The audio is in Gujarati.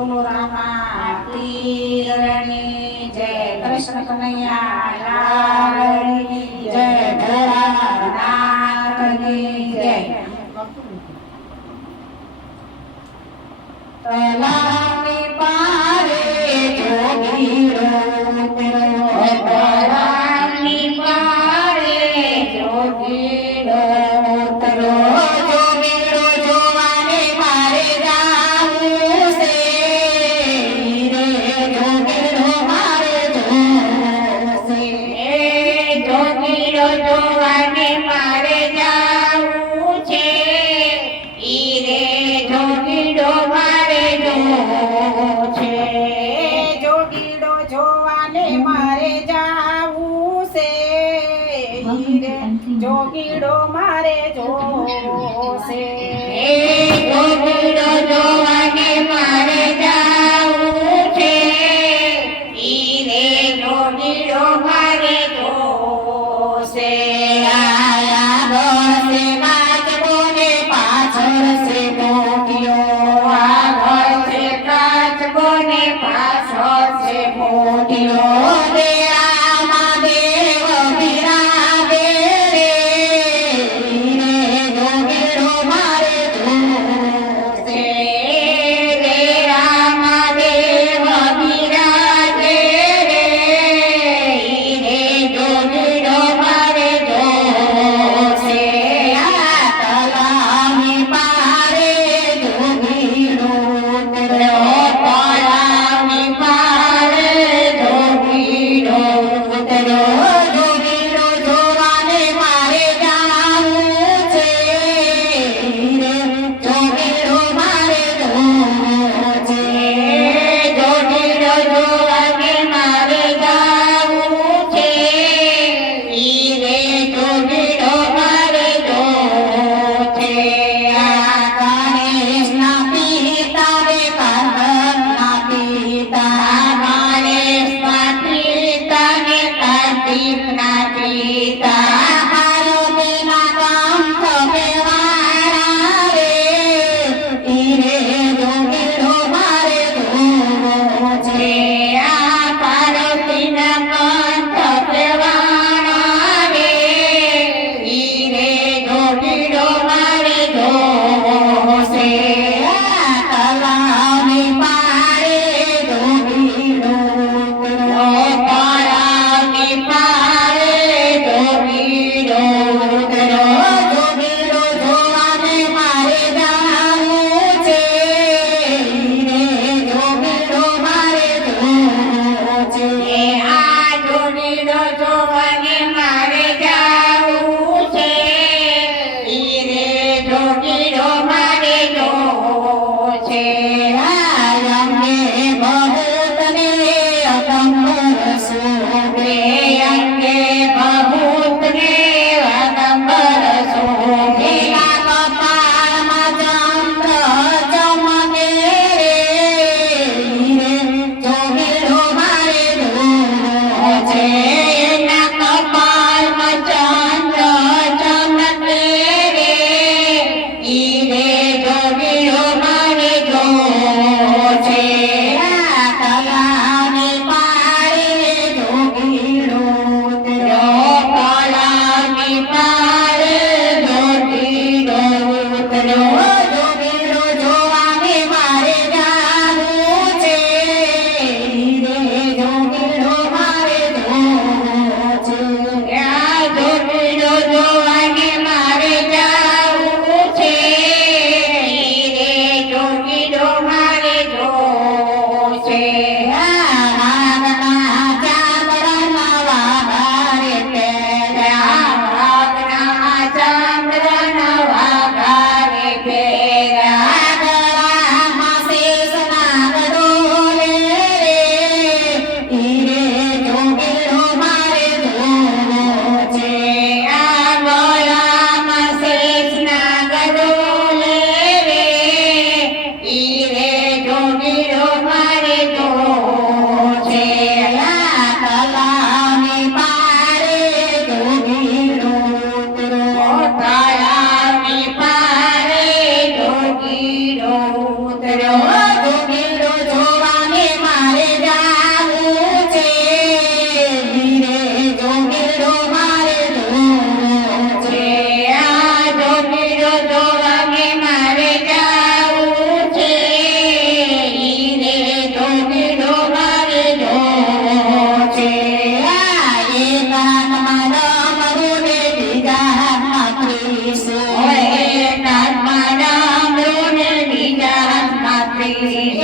બોલો રામા પીરની જય, કૃષ્ણ કનૈયા લાલની જય, ભોળાનાથની જય. તલાવની પારે જોગીરો ઉતર્યો, તલાવની પારે જોગીરો ઉતર્યો. જોગીરો જોવાને મારે જાવું છે રે, જોગીરો મારે જોવું છે. જોગીરો જોવાને મારે જાવું છે ઈ રે, જોગીરો મારે જોવું છે. જોગીરો જોવાને મારે જાવું છે ઈ રે, જોગીરો મારે જોવું છે. જોગીરો જોવાને મારે જાવું છે ઈ રે, જોગીરો મારે જોવું છે. આયા બસે નાચવો ને પાછળ છે મોઢિયો, આગળ છે કાચબો ને પાછળ છે મોઢિયો. દેરામાં દેવ બિરાજે રે, જોગીરો મારે જોવું છે. દેરામાં દેવ બિરાજે રે, જોગીરો મારે જોવું છે. આ તલાવની પારે જોગીરો ઉતર્યો, તલાવની પારે જોગીરો ઉતર્યો. જોગીરો જોવાને મારે જાવું છે રે, જોગીરો મારે જોવું છે. જોગીરો જોવાને મારે જાવું છે ઈ રે, જોગીરો મારે જોવું છે. આ ગણેશના પિતા રે, કાંતના પિતા, ગણેશના પિતા ને કાર્તિકના પિતા, પાર્વતીના કંઠ બેવાડા રે ઈ રે, જોગીરો મારે જોવું છે. આ પાર્વતીના કંઠ બેવાડા રે ઈ રે, જોગીરો મારે જોવું છે. આ તલાવની પારે જોગીરો ઉતર્યો, તલાવની પારે જોગીરો ઉતર્યો. જોગીરો જોવાને મારે જાવું છે રે, જોગીરો મારે જોવું છે. આ જોગીરો જોવાને મારે જાવું છે ઈ રે, જોગીરો મારે જોવું છે. આ અંગે બહુતને અગમ્બર શોભે, અંગે બહુતને અગમ્બર શોભે. કપાળમાં ચંદ્ર ચમકે રે, જોગીરો મારે જોવું છે. એના કપાળમાં ચંદ્ર ચમકે રે ઈ રે, જોગીરો મારે જોવું છે. આ તલાવની પારે જોગીરો ઉતર્યો, તલાવની પારે જોગીરો ઉતર્યો. જોગીરો જોવાને મારે જાવું છે ઈ રે, જોગીરો મારે જોવું છે. આ જોગીરો જોવાને મારે જાવું છે ઈ રે, જોગીરો મારે જોવું શ્રી